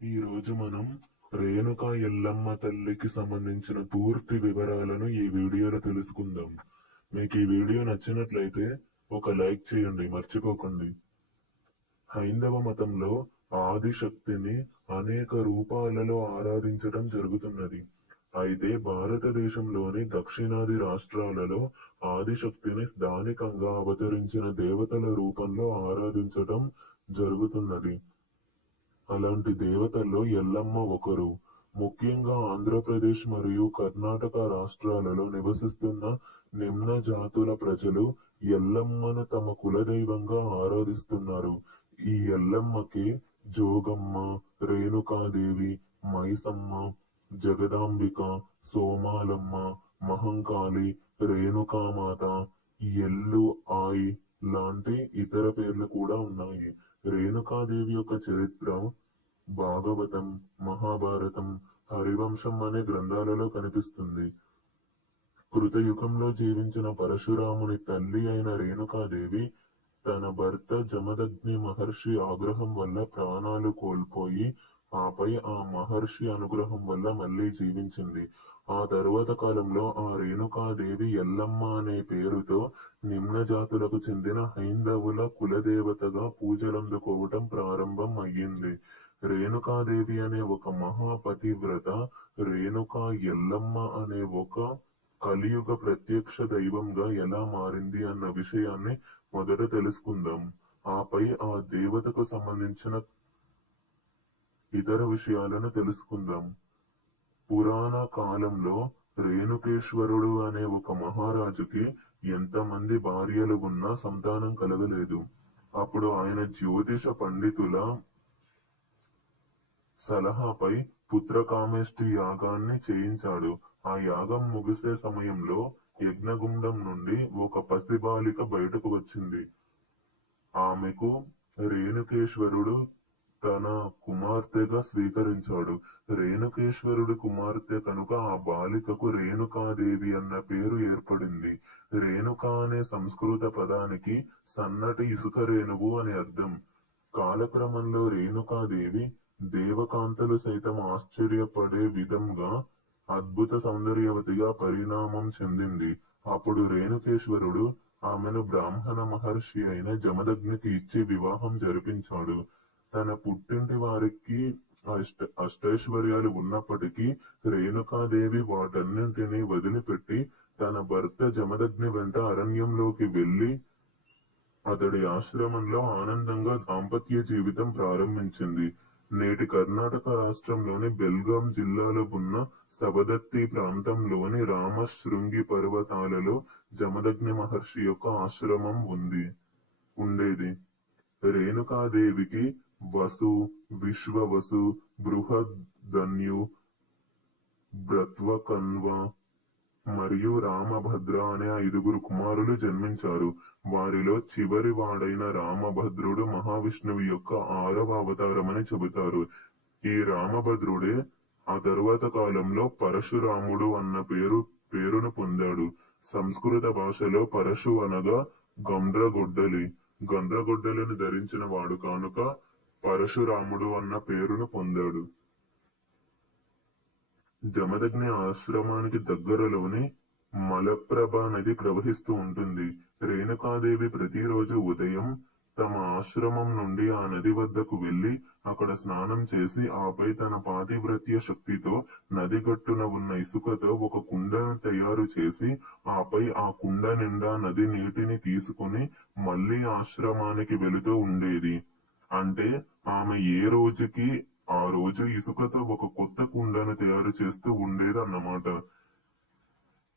ఈ రోజు మనం రేణుకా ఎల్లమ్మ తల్లికి సంబంధించిన పూర్తి వివరాలను ఈ వీడియోలో తెలుసుకుందాం. మీకు ఈ వీడియో నచ్చినట్లయితే ఒక లైక్ చేయండి మర్చిపోకండి. హైందవ మతంలో ఆదిశక్తిని అనేక రూపాలలో ఆరాధించడం జరుగుతున్నది. అయితే భారతదేశంలోని దక్షిణాది రాష్ట్రాలలో ఆదిశక్తిని స్థానికంగా అవతరించిన దేవతల రూపంలో ఆరాధించటం జరుగుతున్నది. అలాంటి దేవతల్లో ఎల్లమ్మ ఒకరు. ముఖ్యంగా ఆంధ్రప్రదేశ్ మరియు కర్ణాటక రాష్ట్రాలలో నివసిస్తున్న నిమ్న జాతుల ప్రజలు ఎల్లమ్మను తమ కులదైవంగా ఆరాధిస్తున్నారు. ఈ ఎల్లమ్మకి జోగమ్మ రేణుకాదేవి మైసమ్మ జగదాంబిక సోమాలమ్మ మహంకాళి రేణుకామాత ఎల్లు ఆయి లాంటి ఇతర పేర్లు కూడా ఉన్నాయి. రేణుకాదేవి యొక్క చరిత్ర భాగవతం మహాభారతం హరివంశం అనే గ్రంథాలలో కనిపిస్తుంది. కృతయుగంలో జీవించిన పరశురాముని తల్లి అయిన రేణుకాదేవి తన భర్త జమదగ్ని మహర్షి ఆగ్రహం వల్ల ప్రాణాలు కోల్పోయి ఆపై ఆ మహర్షి అనుగ్రహం వల్ల మళ్ళీ జీవించింది. ఆ తరువాత కాలంలో ఆ రేణుకాదేవి ఎల్లమ్మ అనే పేరుతో నిమ్న జాతులకు చెందిన హైందవుల కులదేవతగా పూజలందుకోవటం ప్రారంభం అయ్యింది రేణుకాదేవి అనే ఒక మహాపతివ్రత రేణుకా ఎల్లమ్మ అనే ఒక కలియుగ ప్రత్యక్ష దైవంగా ఎలా మారింది అన్న విషయాన్ని మొదట తెలుసుకుందాం. ఆపై ఆ దేవతకు సంబంధించిన ఇతర విషయాలను తెలుసుకుందాం. పురాణ కాలంలో రేణుకేశ్వరుడు అనే ఒక మహారాజుకి ఎంతమంది భార్యలు ఉన్నా సంతానం కలగలేదు. అప్పుడు ఆయన జ్యోతిష పండితుల సలహాపై పుత్రకామేష్టి యాగాన్ని చేయించాడు. ఆ యాగం ముగిసే సమయంలో యజ్ఞగుండం నుండి ఒక పసిబాలిక బయటకు వచ్చింది. ఆమెకు రేణుకేశ్వరుడు తన కుమార్తెగా స్వీకరించాడు. రేణుకేశ్వరుడి కుమార్తె కనుక ఆ బాలికకు రేణుకాదేవి అన్న పేరు ఏర్పడింది. రేణుక అనే సంస్కృత పదానికి సన్నటి ఇసుక రేణువు అని అర్థం. కాలక్రమంలో రేణుకాదేవి దేవకాంతలు సైతం ఆశ్చర్యపడే విధంగా అద్భుత సౌందర్యవతిగా పరిణామం చెందింది. అప్పుడు రేణుకేశ్వరుడు ఆమెను బ్రాహ్మణ మహర్షి అయిన జమదగ్నికి ఇచ్చి వివాహం జరిపించాడు. తన పుట్టింటి వారికి అష్ట అష్టైశ్వర్యాలు ఉన్నప్పటికీ రేణుకాదేవి వాటన్నింటినీ వదిలిపెట్టి తన భర్త జమదగ్ని వెంట అరణ్యంలోకి వెళ్ళి అతడి ఆశ్రమంలో ఆనందంగా దాంపత్య జీవితం ప్రారంభించింది. నేటి కర్ణాటక రాష్ట్రంలోని బెల్గాం జిల్లాలో ఉన్న స్తవదత్తి ప్రాంతంలోని రామశృంగి పర్వతాలలో జమదగ్ని మహర్షి యొక్క ఆశ్రమం ఉంది ఉండేది. రేణుకాదేవికి వసు విశ్వవసు బృహదన్యు బ్రత్వకన్వ మరియు రామభద్ర అనే ఐదుగురు కుమారులు జన్మించారు. వారిలో చివరి వాడైన రామభద్రుడు మహావిష్ణువు యొక్క ఆరవ అవతారమని చెబుతారు. ఈ రామభద్రుడే ఆ తరువాత కాలంలో పరశురాముడు అన్న పేరు పేరును పొందాడు. సంస్కృత భాషలో పరశు అనగా గండ్రగొడ్డలి. గండ్రగొడ్డలను ధరించిన వాడు కానుక పరశురాముడు అన్న పేరును పొందాడు. జమదగ్ని ఆశ్రమానికి దగ్గరలోనే మలప్రభ నది ప్రవహిస్తూ ఉంటుంది. రేణుకాదేవి ప్రతిరోజు ఉదయం తమ ఆశ్రమం నుండి ఆ నది వద్దకు వెళ్ళి అక్కడ స్నానం చేసి ఆపై తన పాతివ్రత్య శక్తితో నది గట్టున ఉన్న ఇసుకతో ఒక కుండను తయారు చేసి ఆపై ఆ కుండ నిండా నది నీటిని తీసుకుని మళ్ళీ ఆశ్రమానికి వెళుతూ ఉండేది. అంటే ఆమె ఏ రోజుకి ఆ రోజు ఇసుకతో ఒక కొత్త కుండను తయారు చేస్తూ ఉండేది అన్నమాట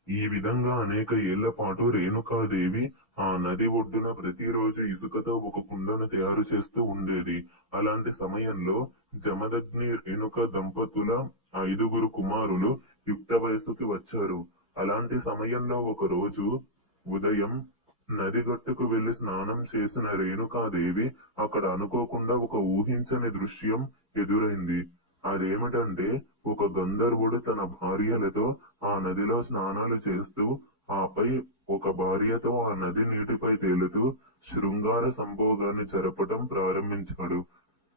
ఈ విధంగా అనేక ఏళ్ళ పాటు రేణుకాదేవి ఆ నది ఒడ్డున ప్రతిరోజు ఇసుకతో ఒక కుండను తయారు చేస్తూ ఉండేది. అలాంటి సమయంలో జమదగ్ని రేణుక దంపతుల ఐదుగురు కుమారులు యుక్త వయసుకి వచ్చారు. అలాంటి సమయంలో ఒక రోజు ఉదయం నది గట్టుకు వెళ్ళి స్నానం చేసిన రేణుకాదేవి అక్కడ అనుకోకుండా ఒక ఊహించని దృశ్యం ఎదురైంది. అదేమిటంటే ఒక గంధర్వుడు తన భార్యలతో ఆ నదిలో స్నానాలు చేస్తూ ఆపై ఒక భార్యతో ఆ నది నీటిపై తేలుతూ శృంగార సంభోగాన్ని జరపటం ప్రారంభించాడు.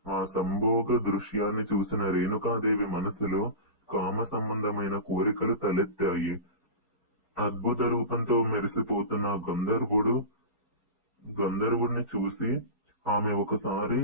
ఆ సంభోగ దృశ్యాన్ని చూసిన రేణుకాదేవి మనసులో కామ సంబంధమైన కోరికలు తలెత్తాయి. అద్భుత రూపంతో మెరిసిపోతున్న గంధర్వుడు గంధర్వుడిని చూసి ఆమె ఒకసారి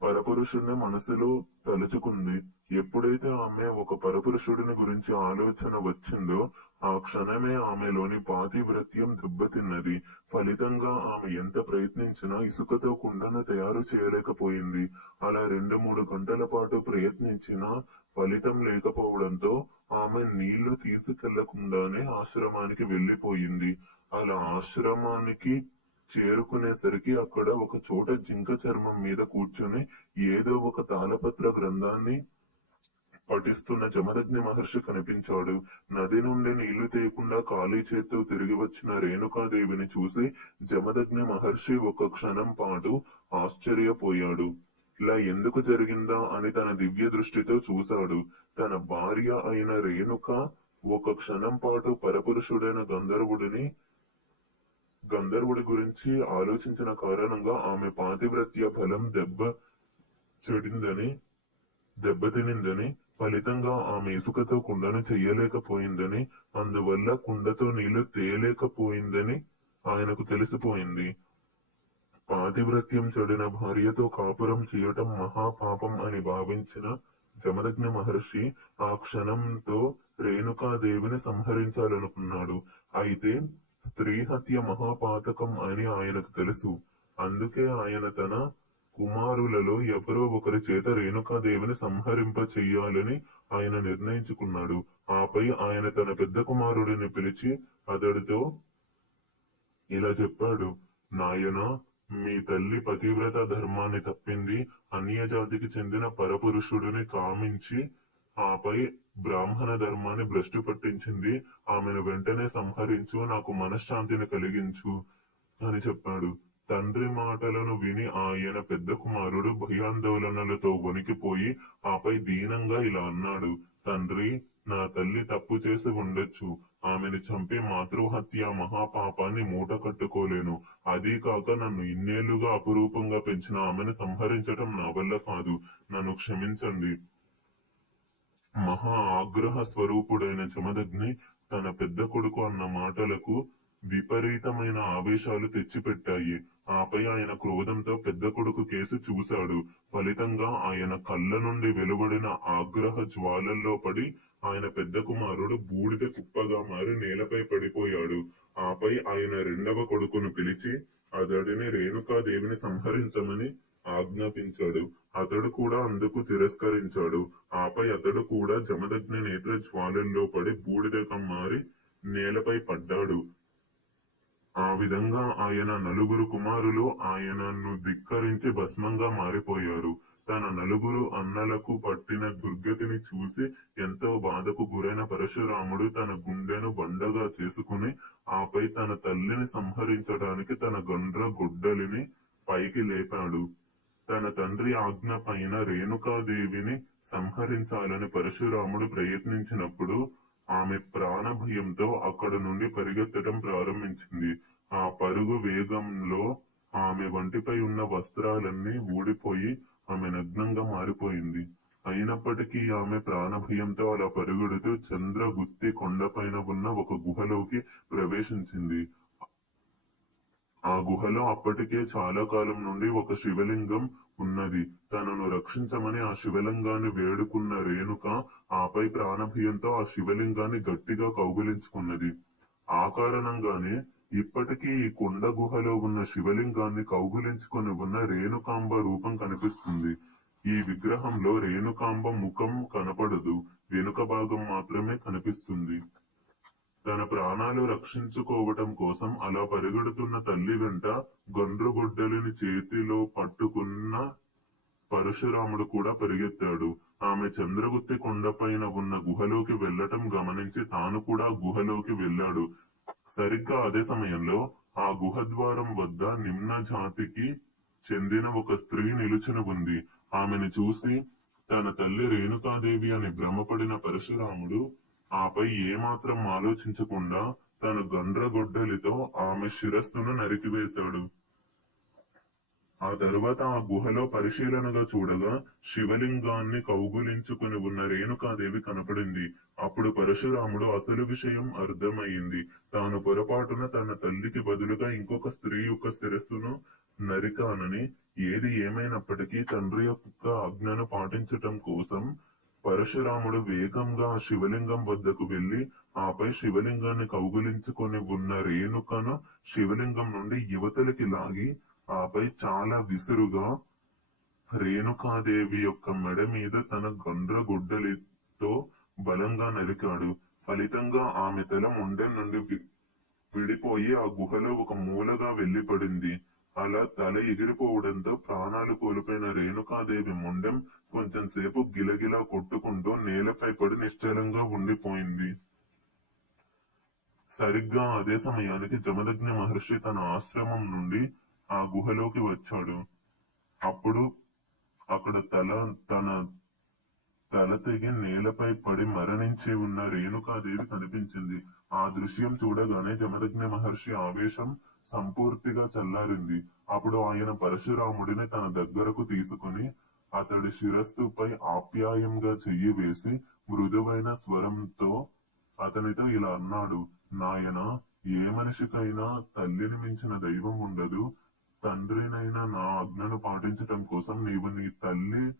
పరపురుషుడిని మనసులో తలుచుకుంది. ఎప్పుడైతే ఆమె ఒక పరపురుషుడిని గురించి ఆలోచన వచ్చిందో ఆ క్షణమే ఆమెలోని పాతివ్రత్యం దెబ్బతిన్నది. ఫలితంగా ఆమె ఎంత ప్రయత్నించినా ఇసుకతో కుండను తయారు చేయలేకపోయింది. అలా రెండు మూడు గంటల పాటు ప్రయత్నించినా ఫలితం లేకపోవడంతో ఆమె నీళ్ళు తీసుకెళ్ళకుండానే ఆశ్రమానికి వెళ్ళిపోయింది అలా ఆశ్రమానికి చేరుకునేసరికి అక్కడ ఒక చోట జింక చర్మం మీద కూర్చుని ఏదో ఒక తాళపత్ర గ్రంథాన్ని పఠిస్తున్న జమదగ్ని మహర్షి కనిపించాడు. నది నుండి నీళ్ళు తీయకుండా ఖాళీ చేత్తో తిరిగి వచ్చిన రేణుకాదేవిని చూసి జమదగ్ని మహర్షి ఒక క్షణం పాటు ఆశ్చర్యపోయాడు. ఇలా ఎందుకు జరిగిందా అని తన దివ్య దృష్టితో చూశాడు. తన భార్య అయిన రేణుక ఒక క్షణం పాటు పరపురుషుడైన గంధర్వుడిని గంధర్వుడి గురించి ఆలోచించిన కారణంగా ఆమె పాతివ్రత్య ఫలం దెబ్బ చెడిందని దెబ్బతినిందని ఫలితంగా ఆమె ఇసుకతో కుండను చెయ్యలేకపోయిందని అందువల్ల కుండతో నీళ్ళు తేయలేకపోయిందని ఆయనకు తెలిసిపోయింది. పాతివ్రత్యం చెడిన భార్యతో కాపురం చేయటం మహాపాపం అని భావించిన జమదగ్ని మహర్షి ఆ క్షణంతో రేణుకాదేవిని సంహరించాలనుకున్నాడు. అయితే స్త్రీ హత్య మహాపాతకం అని ఆయనకు తెలుసు. అందుకే ఆయన తన కుమారులలో ఎవరో ఒకరి చేత రేణుకాదేవిని సంహరింప చెయ్యాలని ఆయన నిర్ణయించుకున్నాడు. ఆపై ఆయన తన పెద్ద కుమారుడిని పిలిచి అతడితో ఇలా చెప్పాడు. నాయనా మీ తల్లి పతివ్రత ధర్మాన్ని తప్పింది అన్యజాతికి చెందిన పరపురుషుడిని కామించి ఆపై బ్రాహ్మణ ధర్మాన్ని భ్రష్టు పట్టించింది. ఆమెను వెంటనే సంహరించు నాకు మనశ్శాంతిని కలిగించు అని చెప్పాడు. తండ్రి మాటలను విని ఆయన పెద్ద కుమారుడు భయాందోళనలతో వణికిపోయి ఆపై దీనంగా ఇలా అన్నాడు. తండ్రి నా తల్లి తప్పు చేసి ఉండొచ్చు. ఆమెను చంపి మాతృహత్య మహాపాపాన్ని మూట కట్టుకోలేను అదీ కాక నన్ను ఇన్నేళ్ళుగా అపురూపంగా పెంచిన ఆమెను సంహరించటం నా వల్ల కాదు. నన్ను క్షమించండి. మహా ఆగ్రహ స్వరూపుడైన చమదగ్ని తన పెద్ద కొడుకు అన్న మాటలకు విపరీతమైన ఆవేశాలు తెచ్చిపెట్టాయి. ఆపై ఆయన క్రోధంతో పెద్ద కొడుకు కేసు చూశాడు. ఫలితంగా ఆయన కళ్ళ నుండి వెలువడిన ఆగ్రహ జ్వాలల్లో పడి ఆయన పెద్ద కుమారుడు బూడిద కుప్పగా మారి నేలపై పడిపోయాడు. ఆపై ఆయన రెండవ కొడుకును పిలిచి అతడిని రేణుకాదేవిని సంహరించమని ఆజ్ఞాపించాడు. అతడు కూడా అందుకు తిరస్కరించాడు. ఆపై అతడు కూడా జమదగ్ని నేత్ర జ్వాలల్లో పడి బూడిదగా మారి నేలపై పడ్డాడు. ఆ విధంగా ఆయన నలుగురు కుమారులు ఆయనను ధిక్కరించి భస్మంగా మారిపోయారు. తన నలుగురు అన్నలకు పట్టిన దుర్గతిని చూసి ఎంతో బాధకు గురైన పరశురాముడు తన గుండెను బండగా చేసుకుని ఆపై తన తల్లిని సంహరించడానికి తన గండ్ర గొడ్డలిని పైకి లేపాడు. తన తండ్రి ఆజ్ఞ పైన రేణుకాదేవిని సంహరించాలని పరశురాముడు ప్రయత్నించినప్పుడు ఆమె ప్రాణ భయంతో అక్కడ నుండి పరిగెత్తడం ప్రారంభించింది. ఆ పరుగు వేగంలో ఆమె వంటిపై ఉన్న వస్త్రాలన్నీ ఊడిపోయి ఆమె నగ్నంగా మారిపోయింది. అయినప్పటికీ ఆమె ప్రాణభయంతో అలా పరుగెడుతూ చంద్రగుత్తి కొండపైన ఉన్న ఒక గుహలోకి ప్రవేశించింది. ఆ గుహలో అప్పటికే చాలా కాలం నుండి ఒక శివలింగం ఉన్నది. తనను రక్షించమని ఆ శివలింగాన్ని వేడుకున్న రేణుక ఆపై ప్రాణభయంతో ఆ శివలింగాన్ని గట్టిగా కౌగిలించుకున్నది. ఆ కారణంగానే ఇప్పటికీ ఈ కొండ గుహలో ఉన్న శివలింగాన్ని కౌగులించుకొని ఉన్న రేణుకాంబ రూపం కనిపిస్తుంది. ఈ విగ్రహంలో రేణుకాంబ ముఖం కనపడదు. వెనుక భాగం మాత్రమే కనిపిస్తుంది. తన ప్రాణాలు రక్షించుకోవటం కోసం అలా పరిగెడుతున్న తల్లి వెంట గొండ్రగొడ్డలిని చేతిలో పట్టుకున్న పరశురాముడు కూడా పరిగెత్తాడు. ఆమె చంద్రగుత్తి కొండపైన ఉన్న గుహలోకి వెళ్ళటం గమనించి తాను కూడా గుహలోకి వెళ్ళాడు సరిగ్గా అదే సమయంలో ఆ గుహద్వారం వద్ద నిమ్న జాతికి చెందిన ఒక స్త్రీ నిలుచుని ఉంది. ఆమెను చూసి తన తల్లి రేణుకాదేవి అని భ్రమపడిన పరశురాముడు ఆపై ఏమాత్రం ఆలోచించకుండా తన గండ్రగొడ్డలితో ఆమె శిరస్సును నరికివేశాడు. ఆ తరువాత ఆ గుహలో పరిశీలనగా చూడగా శివలింగాన్ని కౌగులించుకుని ఉన్న రేణుకాదేవి కనపడింది. అప్పుడు పరశురాముడు అసలు విషయం అర్థమైంది తాను పొరపాటున తన తల్లికి బదులుగా ఇంకొక స్త్రీ యొక్క శిరస్సును నరికానని ఏది ఏమైనప్పటికీ తండ్రి యొక్క ఆజ్ఞను పాటించటం కోసం పరశురాముడు వేగంగా ఆ శివలింగం వద్దకు వెళ్ళి ఆపై శివలింగాన్ని కౌగులించుకొని ఉన్న రేణుకను శివలింగం నుండి యువతలకి లాగి ఆపై చాలా విసురుగా రేణుకాదేవి యొక్క మెడ మీద తన గండ్రగుడ్డలితో బలంగా నరికాడు ఫలితంగా ఆమె తల ముండె నుండి విడిపోయి ఆ గుహలో ఒక మూలగా వెళ్ళి పడింది అలా తల ఎగిరిపోవడంతో ప్రాణాలు కోల్పోయిన రేణుకాదేవి ముండెం కొంచెం సేపు గిలగిలా కొట్టుకుంటూ నేలపై పడి నిశ్చలంగా ఉండిపోయింది. సరిగ్గా అదే సమయానికి జమదగ్ని మహర్షి తన ఆశ్రమం నుండి ఆ గుహలోకి వచ్చాడు. అప్పుడు అక్కడ తల తన తల తెగి నేలపై పడి మరణించి ఉన్న రేణుకాదేవి కనిపించింది. ఆ దృశ్యం చూడగానే జమదగ్ని మహర్షి ఆవేశం సంపూర్తిగా చల్లారింది. అప్పుడు ఆయన పరశురాముడిని తన దగ్గరకు తీసుకుని అతడి శిరస్సుపై ఆప్యాయంగా చెయ్యి వేసి మృదువైన స్వరంతో అతనితో ఇలా అన్నాడు నాయన ఏ మనిషికైనా తల్లిని మించిన దైవం ఉండదు. తండ్రినైనా నా ఆజ్ఞను పాటించటం కోసం నీవు నీ తల్లి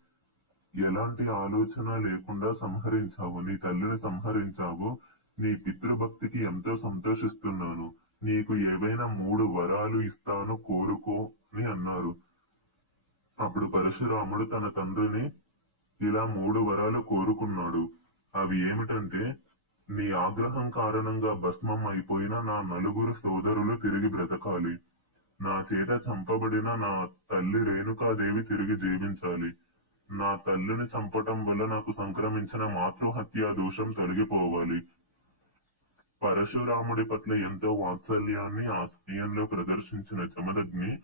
ఎలాంటి ఆలోచన లేకుండా సంహరించావు నీ తల్లిని సంహరించావు. నీ పితృభక్తికి ఎంతో సంతోషిస్తున్నాను. నీకు ఏవైనా మూడు వరాలు ఇస్తాను కోరుకో అని అన్నారు. అప్పుడు పరశురాముడు తన తండ్రిని ఇలా మూడు వరాలు కోరుకున్నాడు. అవి ఏమిటంటే నీ ఆగ్రహం కారణంగా భస్మం అయిపోయిన నా నలుగురు సోదరులు తిరిగి బ్రతకాలి. నా చేత చంపబడిన నా తల్లి రేణుకాదేవి తిరిగి జీవించాలి. నా తల్లిని చంపటం వల్ల నాకు సంక్రమించిన మాతృహత్యా దోషం తొలగిపోవాలి. పరశురాముడి పట్ల ఎంతో వాత్సల్యాన్ని ఆ సమయంలో ప్రదర్శించిన జమదగ్ని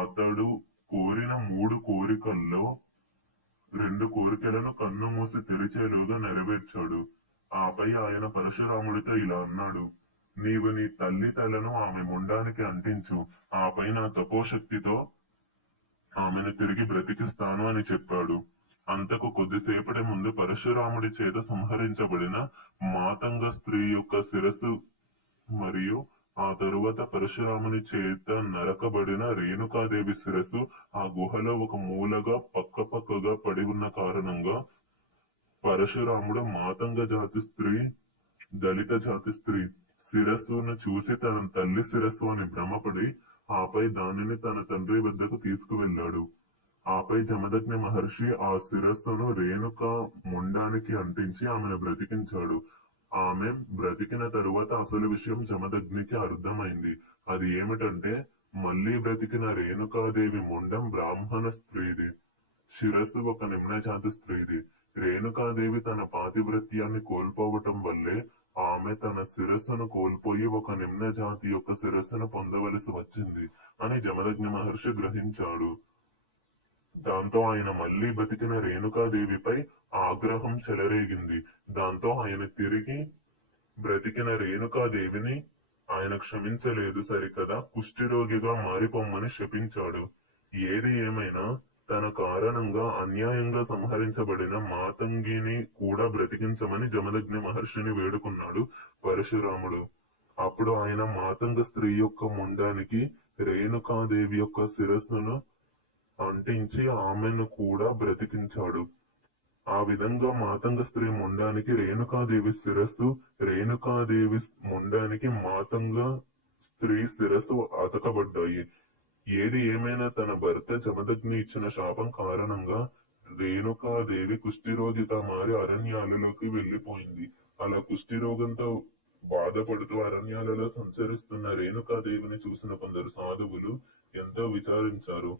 అతడు కోరిన మూడు కోరికల్లో రెండు కోరికలను కన్ను మూసి నెరవేర్చాడు. ఆపై ఆయన పరశురాముడితో ఇలా అన్నాడు. నీవు నీ తల్లి తలను ఆమె ముండానికి అంటించు. ఆపై నా తపోశక్తితో ఆమెను తిరిగి బ్రతికిస్తాను అని చెప్పాడు. అంతకు కొద్దిసేపటి ముందు పరశురాముడి చేత సంహరించబడిన మాతంగ స్త్రీ యొక్క శిరస్సు మరియు ఆ తరువాత పరశురాముని చేత నరకబడిన రేణుకాదేవి శిరస్సు ఆ గుహలో ఒక మూలగా పక్క పక్కగా పడి ఉన్న కారణంగా పరశురాముడు మాతంగ జాతి స్త్రీ దళిత జాతి స్త్రీ శిరస్సును చూసి తన తల్లి శిరస్సు అని భ్రమపడి ఆపై దానిని తన తండ్రి వద్దకు తీసుకువెళ్ళాడు. ఆపై జమదగ్ని మహర్షి ఆ శిరస్సును రేణుక ముండానికి అంటించి ఆమెను బ్రతికించాడు. ఆమె బ్రతికిన తరువాత అసలు విషయం జమదగ్నికి అర్థమైంది. అది ఏమిటంటే మళ్ళీ బ్రతికిన రేణుకాదేవి ముండం బ్రాహ్మణ స్త్రీది. శిరస్సు ఒక నిమ్నజాతి స్త్రీది. రేణుకాదేవి తన పాతివ్రత్యాన్ని కోల్పోవటం వల్లే ఆమె తన శిరస్సును కోల్పోయి ఒక నిమ్న జాతి యొక్క శిరస్సును పొందవలసి వచ్చింది అని జమదగ్ని మహర్షి గ్రహించాడు. దాంతో ఆయన మళ్ళీ బతికిన రేణుకాదేవిపై ఆగ్రహం చెలరేగింది. దాంతో ఆయన తిరిగి బ్రతికిన రేణుకాదేవిని ఆయన క్షమించలేదు సరికదా కుష్ఠిరోగిగా మారిపోమ్మని శపించాడు. ఏది ఏమైనా తన కారణంగా అన్యాయంగా సంహరించబడిన మాతంగిని కూడా బ్రతికించమని జమదగ్ని మహర్షిని వేడుకున్నాడు పరశురాముడు. అప్పుడు ఆయన మాతంగ స్త్రీ యొక్క ముండానికి రేణుకాదేవి యొక్క శిరస్సును అంటించి ఆమెను కూడా బ్రతికించాడు. ఆ విధంగా మాతంగ స్త్రీ ముండానికి రేణుకాదేవి శిరస్సు రేణుకాదేవి ముండానికి మాతంగ స్త్రీ శిరస్సు అతకబడ్డాయి. ఏది ఏమైనా తన భర్త జమదగ్ని ఇచ్చిన శాపం కారణంగా రేణుకాదేవి కుష్ఠిరోగిత మారి అరణ్యాలలోకి వెళ్ళిపోయింది అలా కుష్ఠిరోగంతో బాధపడుతూ అరణ్యాలలో సంచరిస్తున్న రేణుకాదేవిని చూసిన కొందరు సాధువులు ఎంతో విచారించారు.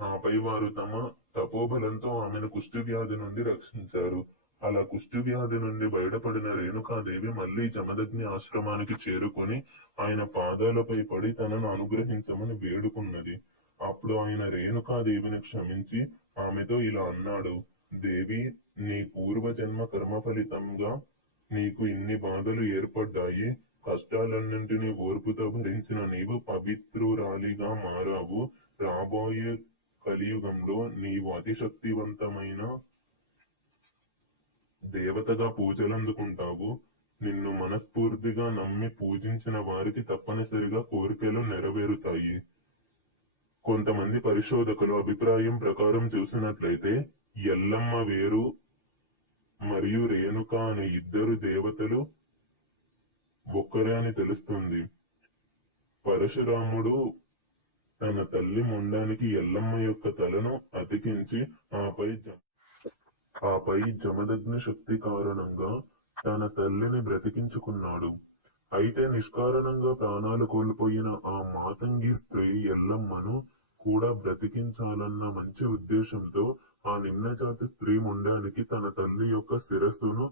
ఆపై వారు తమ తపోబలంతో ఆమెను కుష్టి వ్యాధి నుండి రక్షించారు. అలా కుష్టి వ్యాధి నుండి బయటపడిన రేణుకాదేవి మళ్ళీ జమదగ్ని ఆశ్రమానికి చేరుకుని ఆయన పాదాలపై పడి తనను అనుగ్రహించమని వేడుకున్నది. అప్పుడు ఆయన రేణుకాదేవిని క్షమించి ఆమెతో ఇలా అన్నాడు దేవి నీ పూర్వజన్మ కర్మ ఫలితంగా నీకు ఇన్ని బాధలు ఏర్పడ్డాయి. కష్టాలన్నింటినీ ఓర్పుతో భరించిన నీవు పవిత్రురాలిగా మారావు. రాబోయే కలియుగంలో నీవు అతిశక్తివంతమైన దేవతగా పూజలందుకుంటావు. నిన్ను మనస్ఫూర్తిగా నమ్మి పూజించిన వారికి తప్పనిసరిగా కోరికలు నెరవేరుతాయి. కొంతమంది పరిశోధకులు అభిప్రాయం ప్రకారం చూసినట్లయితే ఎల్లమ్మ వేరు మరియు రేణుక అనే ఇద్దరు దేవతలు ఒక్కరే అని తెలుస్తుంది. పరశురాముడు తన తల్లి మొండానికి ఎల్లమ్మ యొక్క తలను అతికించి ఆపై ఆపై జమదగ్ని శక్తి కారణంగా తన తల్లిని బ్రతికించుకున్నాడు. అయితే నిష్కారణంగా ప్రాణాలు కోల్పోయిన ఆ మాతంగి స్త్రీ ఎల్లమ్మను కూడా బ్రతికించాలన్న మంచి ఉద్దేశంతో ఆ నిమ్నజాతి స్త్రీ ముండానికి తన తల్లి యొక్క శిరస్సును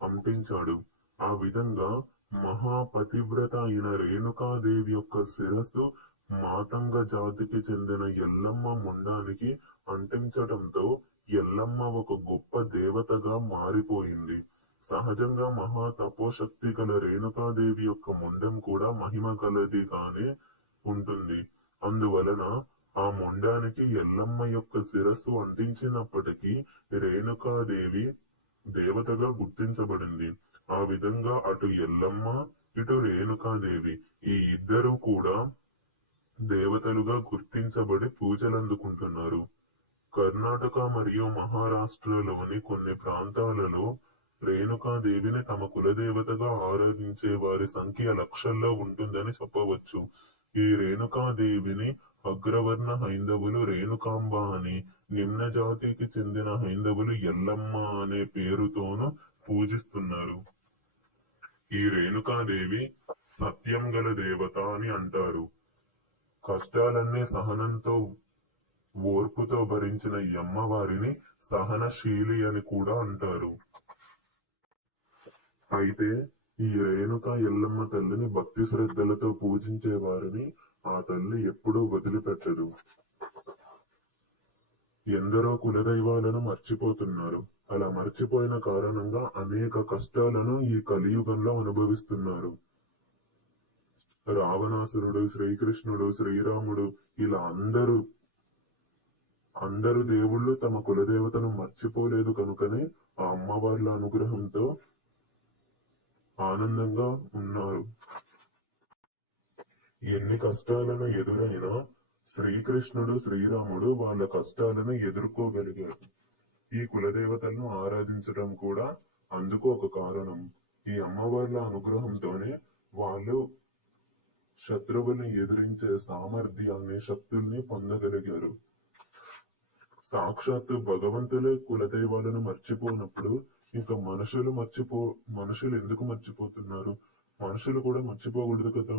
అంటించాడు. ఆ విధంగా మహాపతివ్రత అయిన రేణుకాదేవి యొక్క శిరస్సు మాతంగ జాతికి చెందిన ఎల్లమ్మ ముండానికి అంటించటంతో ఎల్లమ్మ ఒక గొప్ప దేవతగా మారిపోయింది. సహజంగా మహా తపోశక్తి గల రేణుకాదేవి యొక్క మొండం కూడా మహిమ కలదిగానే ఉంటుంది. అందువలన ఆ మొండానికి ఎల్లమ్మ యొక్క శిరస్సు అంటించినప్పటికీ రేణుకాదేవి దేవతగా గుర్తించబడింది. ఆ విధంగా అటు ఎల్లమ్మ ఇటు రేణుకాదేవి ఈ ఇద్దరు కూడా దేవతలుగా గుర్తించబడి పూజలందుకుంటున్నారు. కర్ణాటక మరియు మహారాష్ట్రలోని కొన్ని ప్రాంతాలలో రేణుకాదేవిని తమ కులదేవతగా ఆరాధించే వారి సంఖ్య లక్షల్లో ఉంటుందని చెప్పవచ్చు. ఈ రేణుకాదేవిని అగ్రవర్ణ హైందవులు రేణుకాంబ అని నిమ్న జాతికి చెందిన హైందవులు ఎల్లమ్మ అనే పేరుతోనూ పూజిస్తున్నారు. ఈ రేణుకాదేవి సత్యం గల దేవత అని అంటారు. కష్టాలన్నీ సహనంతో ఓర్పుతో భరించిన ఈ అమ్మవారిని సహనశీలి అని కూడా అంటారు. అయితే ఈ రేణుక ఎల్లమ్మ తల్లిని భక్తి శ్రద్ధలతో పూజించే వారిని ఆ తల్లి ఎప్పుడూ వదిలిపెట్టదు. ఎందరో కులదైవాలను మర్చిపోతున్నారు. అలా మర్చిపోయిన కారణంగా అనేక కష్టాలను ఈ కలియుగంలో అనుభవిస్తున్నారు. రావణాసురుడు శ్రీకృష్ణుడు శ్రీరాముడు ఇలా అందరూ అందరు దేవుళ్ళు తమ కులదేవతను మర్చిపోలేదు కనుకనే ఆ అమ్మవార్ల అనుగ్రహంతో ఆనందంగా ఉన్నారు. ఎన్ని కష్టాలను ఎదురైనా శ్రీకృష్ణుడు శ్రీరాముడు వాళ్ళ కష్టాలను ఎదుర్కోగలిగారు. ఈ కులదేవతలను ఆరాధించడం కూడా అందుకు ఒక కారణం. ఈ అమ్మవార్ల అనుగ్రహంతోనే వాళ్ళు శత్రువుని ఎదిరించే సామర్థ్యాన్ని శక్తుల్ని పొందగలిగారు. సాక్షాత్తు భగవంతులే కులదైవాలను మర్చిపోనప్పుడు ఇంకా మనుషులు మర్చిపో మనుషులు ఎందుకు మర్చిపోతున్నారు? మనుషులు కూడా మర్చిపోకూడదు కదా.